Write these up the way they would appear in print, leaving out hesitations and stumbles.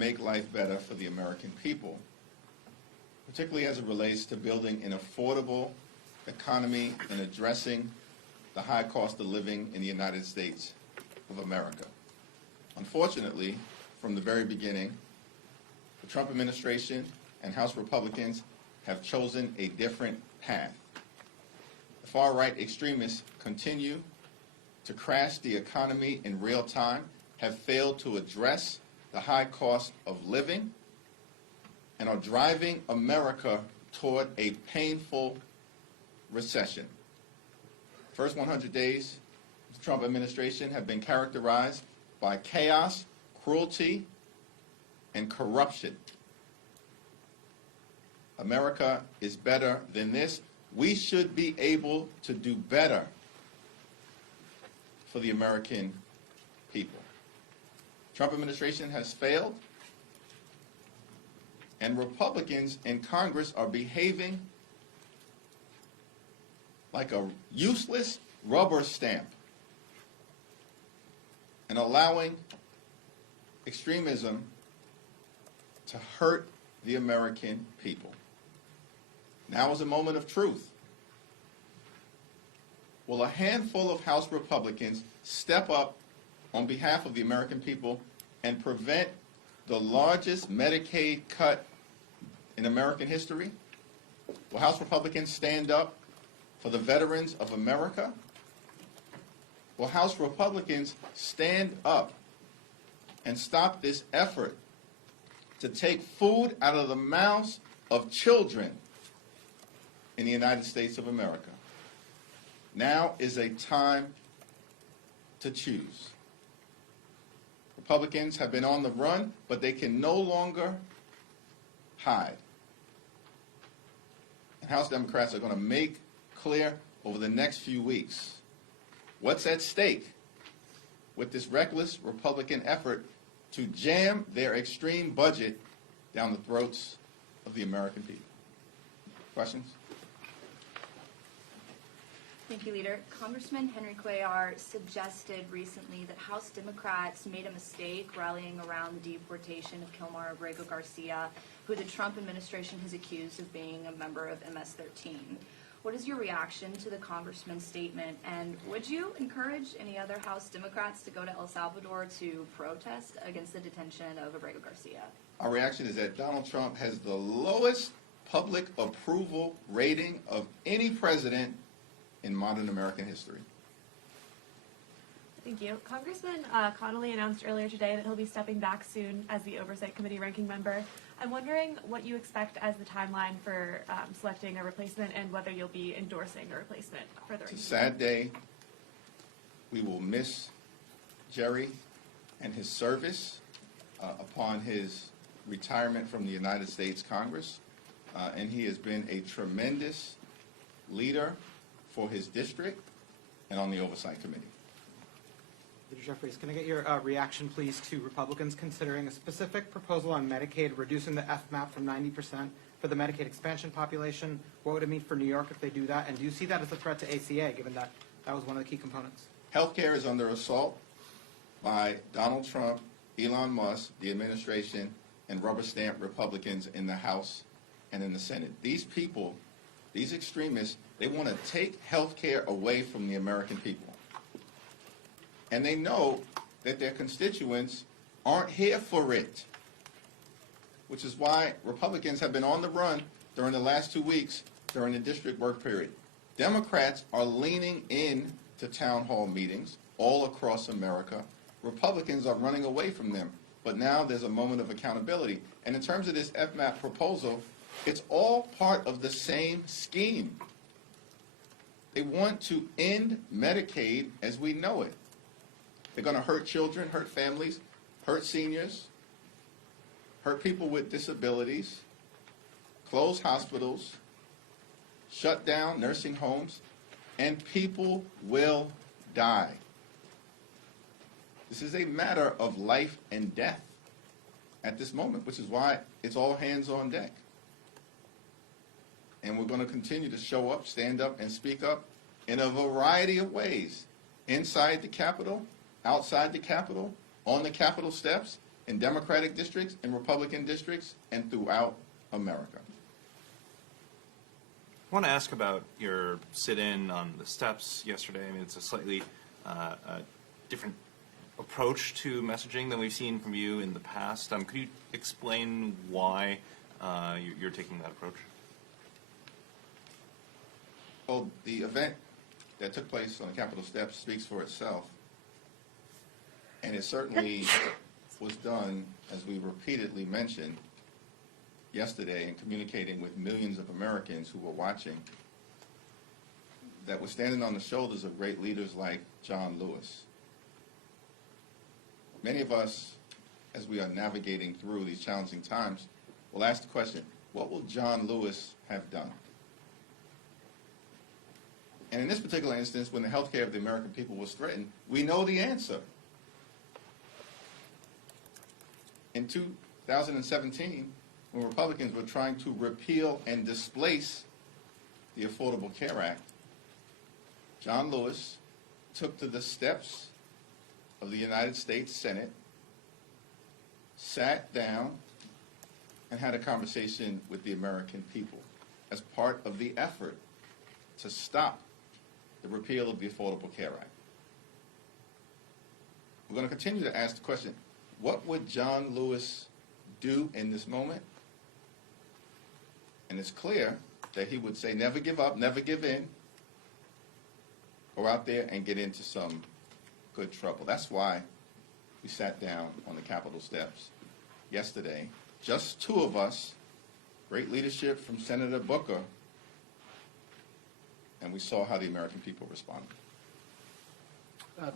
make life better for the American people, particularly as it relates to building an affordable economy and addressing the high cost of living in the United States of America. Unfortunately, from the very beginning, the Trump administration and House Republicans have chosen a different path. The far-right extremists continue to crash the economy in real time, have failed to address the high cost of living, and are driving America toward a painful recession. The first 100 days of the Trump administration have been characterized by chaos, cruelty, and corruption. America is better than this. We should be able to do better for the American people. Trump administration has failed, and Republicans in Congress are behaving like a useless rubber stamp and allowing extremism to hurt the American people. Now is a moment of truth. Will a handful of House Republicans step up on behalf of the American people and prevent the largest Medicaid cut in American history? Will House Republicans stand up for the veterans of America? Will House Republicans stand up and stop this effort to take food out of the mouths of children in the United States of America? Now is a time to choose. Republicans have been on the run, but they can no longer hide. And House Democrats are going to make clear over the next few weeks what's at stake with this reckless Republican effort to jam their extreme budget down the throats of the American people. Questions? Thank you, Leader. Congressman Henry Cuellar suggested recently that House Democrats made a mistake rallying around the deportation of Kilmar Abrego Garcia, who the Trump administration has accused of being a member of MS-13. What is your reaction to the congressman's statement, and would you encourage any other House Democrats to go to El Salvador to protest against the detention of Abrego Garcia? Our reaction is that Donald Trump has the lowest public approval rating of any president in modern American history. Thank you. Congressman Connolly announced earlier today that he'll be stepping back soon as the Oversight Committee ranking member. I'm wondering what you expect as the timeline for selecting a replacement and whether you'll be endorsing a replacement for the ranking. It's a sad day. We will miss Jerry and his service upon his retirement from the United States Congress. And he has been a tremendous leader for his district and on the Oversight Committee. Leader Jeffries, can I get your reaction, please, to Republicans considering a specific proposal on Medicaid, reducing the FMAP from 90% for the Medicaid expansion population? What would it mean for New York if they do that? And do you see that as a threat to ACA, given that that was one of the key components? Healthcare is under assault by Donald Trump, Elon Musk, the administration, and rubber stamp Republicans in the House and in the Senate. These people, these extremists, they want to take healthcare away from the American people. And they know that their constituents aren't here for it, which is why Republicans have been on the run during the last 2 weeks during the district work period. Democrats are leaning in to town hall meetings all across America. Republicans are running away from them. But now there's a moment of accountability. And in terms of this FMAP proposal, it's all part of the same scheme. They want to end Medicaid as we know it. They're going to hurt children, hurt families, hurt seniors, hurt people with disabilities, close hospitals, shut down nursing homes, and people will die. This is a matter of life and death at this moment, which is why it's all hands on deck. And we're going to continue to show up, stand up, and speak up in a variety of ways, inside the Capitol, outside the Capitol, on the Capitol steps, in Democratic districts, in Republican districts, and throughout America. I want to ask about your sit-in on the steps yesterday. I mean, it's a slightly different approach to messaging than we've seen from you in the past. Could you explain why you're taking that approach? Well, the event that took place on the Capitol steps speaks for itself. And it certainly was done, as we repeatedly mentioned yesterday, in communicating with millions of Americans who were watching, that was standing on the shoulders of great leaders like John Lewis. Many of us, as we are navigating through these challenging times, will ask the question, what will John Lewis have done? And in this particular instance, when the health care of the American people was threatened, we know the answer. In 2017, when Republicans were trying to repeal and displace the Affordable Care Act, John Lewis took to the steps of the United States Senate, sat down, and had a conversation with the American people as part of the effort to stop the repeal of the Affordable Care Act. We're going to continue to ask the question, what would John Lewis do in this moment? And it's clear that he would say, never give up, never give in, go out there and get into some good trouble. That's why we sat down on the Capitol steps yesterday, just two of us, great leadership from Senator Booker, and we saw how the American people responded.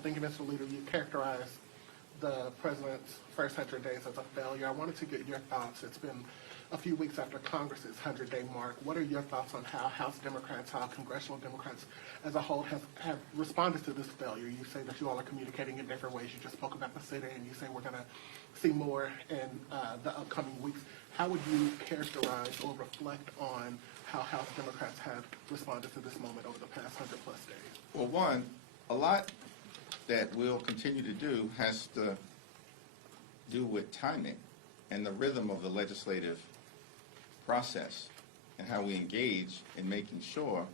Thank you, Mr. Leader. You characterized the president's first 100 days as a failure. I wanted to get your thoughts. It's been a few weeks after Congress's 100-day mark. What are your thoughts on how House Democrats, how congressional Democrats as a whole have responded to this failure? You say that you all are communicating in different ways. You just spoke about the sit-in, and you say we're going to see more in the upcoming weeks. How would you characterize or reflect on how House Democrats have responded to this moment over the past 100+ days? Well, one, a lot that we'll continue to do has to do with timing and the rhythm of the legislative process and how we engage in making sure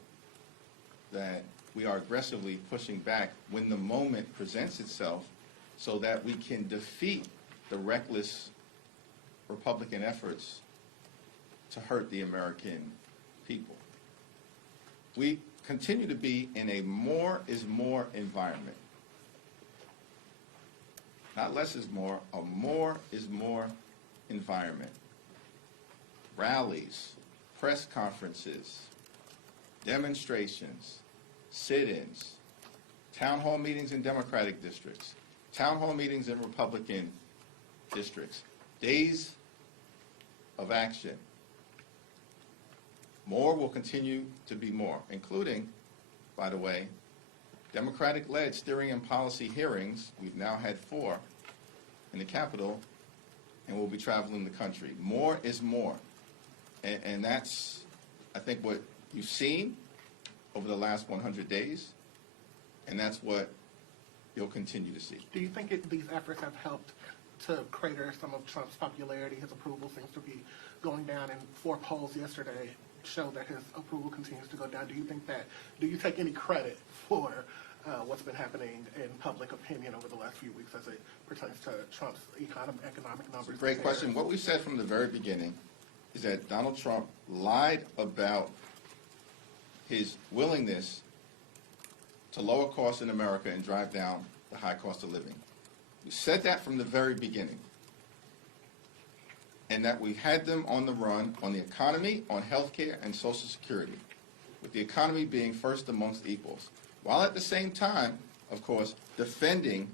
that we are aggressively pushing back when the moment presents itself so that we can defeat the reckless Republican efforts to hurt the American people. We continue to be in a more is more environment. Not less is more, a more is more environment. Rallies, press conferences, demonstrations, sit-ins, town hall meetings in Democratic districts, town hall meetings in Republican districts, days of action. More will continue to be more, including, by the way, Democratic-led steering and policy hearings. We've now had 4 in the Capitol, and we'll be traveling the country. More is more. And that's, I think, what you've seen over the last 100 days, and that's what you'll continue to see. Do you think these efforts have helped to crater some of Trump's popularity? His approval seems to be going down, and 4 polls yesterday show that his approval continues to go down. Do you take any credit for what's been happening in public opinion over the last few weeks as it pertains to Trump's economic numbers? Great question. What we said from the very beginning is that Donald Trump lied about his willingness to lower costs in America and drive down the high cost of living. We said that from the very beginning. And that we had them on the run on the economy, on health care, and Social Security, with the economy being first amongst equals, while at the same time, of course, defending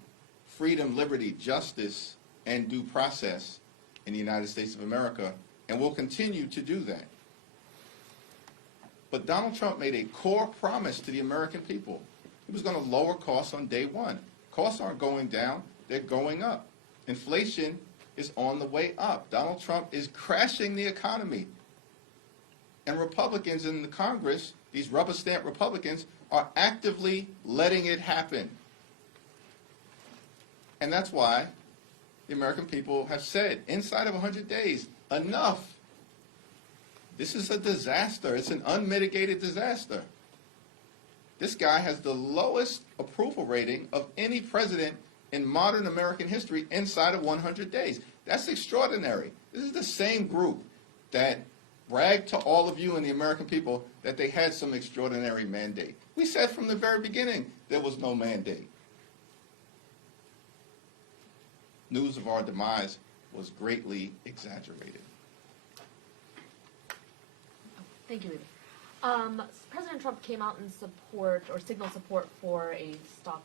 freedom, liberty, justice, and due process in the United States of America, and will continue to do that. But Donald Trump made a core promise to the American people. He was going to lower costs on day one. Costs aren't going down, they're going up. Inflation is on the way up. Donald Trump is crashing the economy. And Republicans in the Congress, these rubber stamp Republicans, are actively letting it happen. And that's why the American people have said, inside of 100 days, enough. This is a disaster. It's an unmitigated disaster. This guy has the lowest approval rating of any president in modern American history inside of 100 days. That's extraordinary. This is the same group that bragged to all of you and the American people that they had some extraordinary mandate. We said from the very beginning there was no mandate. News of our demise was greatly exaggerated. Thank you, Leader. President Trump came out in support or signaled support for a stock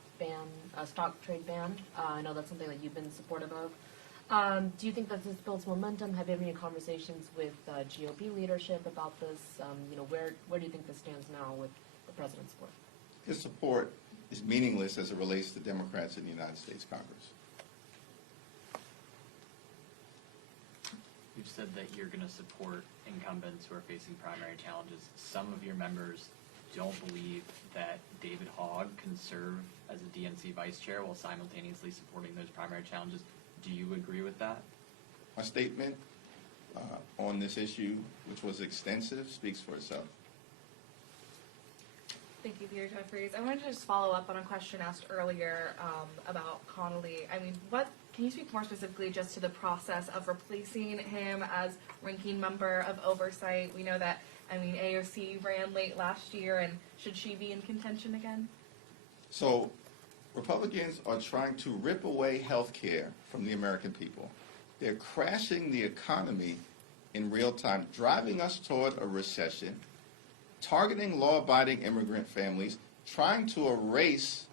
trade ban. I know that's something that you've been supportive of. Do you think that this builds momentum? Have you had any conversations with GOP leadership about this? Where do you think this stands now with the president's support? His support is meaningless as it relates to Democrats in the United States Congress. You've said that you're going to support incumbents who are facing primary challenges. Some of your members don't believe that David Hogg can serve as a DNC vice chair while simultaneously supporting those primary challenges. Do you agree with that? My statement on this issue, which was extensive, speaks for itself. Thank you, Leader Jeffries. I wanted to just follow up on a question asked earlier about Connolly. Can you speak more specifically just to the process of replacing him as ranking member of oversight? We know that, AOC ran late last year, and should she be in contention again? So Republicans are trying to rip away health care from the American people. They're crashing the economy in real time, driving us toward a recession, targeting law-abiding immigrant families, trying to erase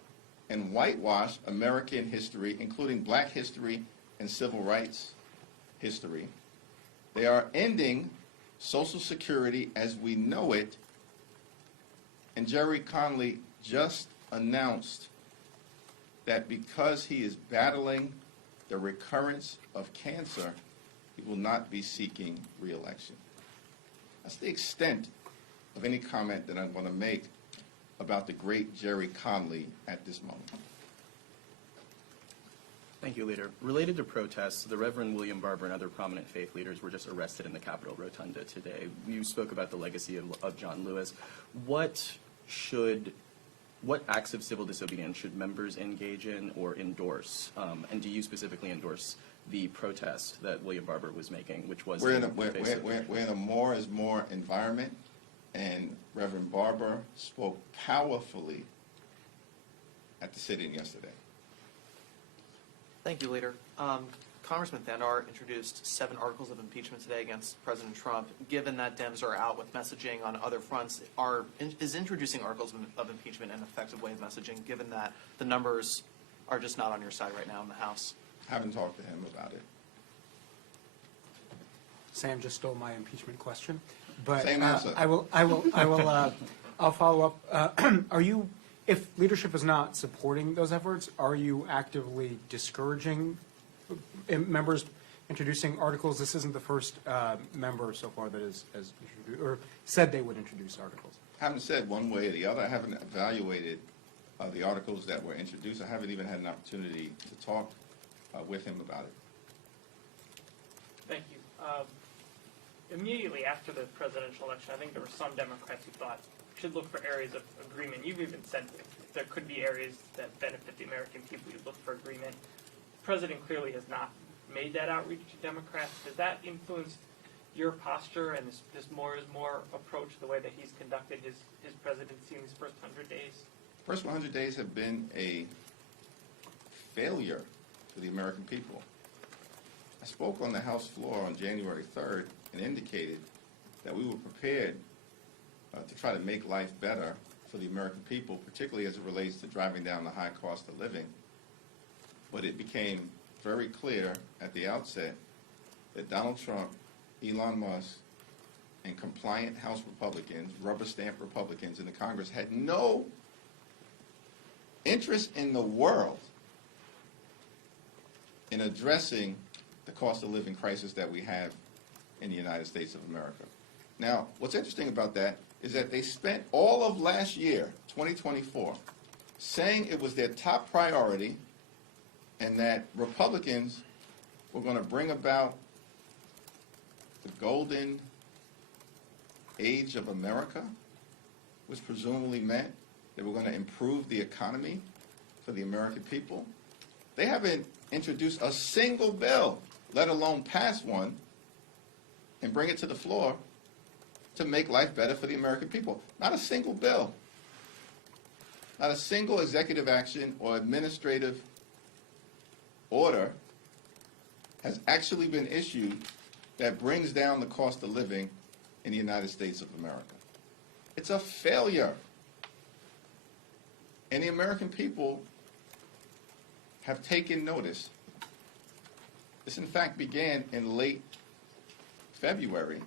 and whitewash American history, including black history and civil rights history. They are ending Social Security as we know it, and Jerry Connolly just announced that because he is battling the recurrence of cancer, he will not be seeking re-election. That's the extent of any comment that I'm going to make about the great Jerry Connolly at this moment. Thank you, Leader. Related to protests, the Reverend William Barber and other prominent faith leaders were just arrested in the Capitol Rotunda today. You spoke about the legacy of John Lewis. What acts of civil disobedience should members engage in or endorse? And do you specifically endorse the protest that William Barber was making, which was we're in a more is more environment, and Reverend Barber spoke powerfully at the sitting yesterday. Thank you, Leader. Congressman Thandar introduced 7 articles of impeachment today against President Trump. Given that Dems are out with messaging on other fronts, is introducing articles of impeachment an effective way of messaging, given that the numbers are just not on your side right now in the House? I haven't talked to him about it. Sam just stole my impeachment question, but Same answer. I'll follow up. If leadership is not supporting those efforts, are you actively discouraging members introducing articles? This isn't the first member so far that has introduced or said they would introduce articles. I haven't said one way or the other. I haven't evaluated the articles that were introduced. I haven't even had an opportunity to talk with him about it. Thank you. Immediately after the presidential election, I think there were some Democrats who thought should look for areas of agreement. You've even said if there could be areas that benefit the American people, you'd look for agreement. The president clearly has not made that outreach to Democrats. Does that influence your posture and this more is more approach, the way that he's conducted his presidency in his first 100 days? First 100 days have been a failure for the American people. I spoke on the House floor on January 3rd and indicated that we were prepared to try to make life better for the American people, particularly as it relates to driving down the high cost of living. But it became very clear at the outset that Donald Trump, Elon Musk, and compliant House Republicans, rubber stamp Republicans in the Congress had no interest in the world in addressing the cost of living crisis that we have in the United States of America. Now, what's interesting about that is that they spent all of last year, 2024, saying it was their top priority and that Republicans we're going to bring about the golden age of America, which presumably meant that we're going to improve the economy for the American people. They haven't introduced a single bill, let alone pass one, and bring it to the floor to make life better for the American people. Not a single bill. Not a single executive action or administrative order has actually been issued that brings down the cost of living in the United States of America. It's a failure. And the American people have taken notice. This, in fact, began in late February,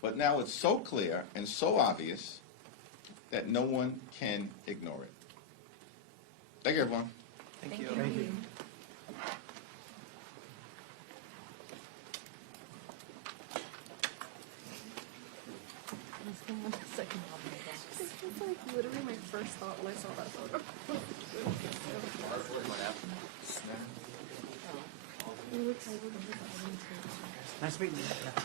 but now it's so clear and so obvious that no one can ignore it. Thank you, everyone. Thank you. Thank you. This was like literally my first thought when I saw that photo. Nice meeting you.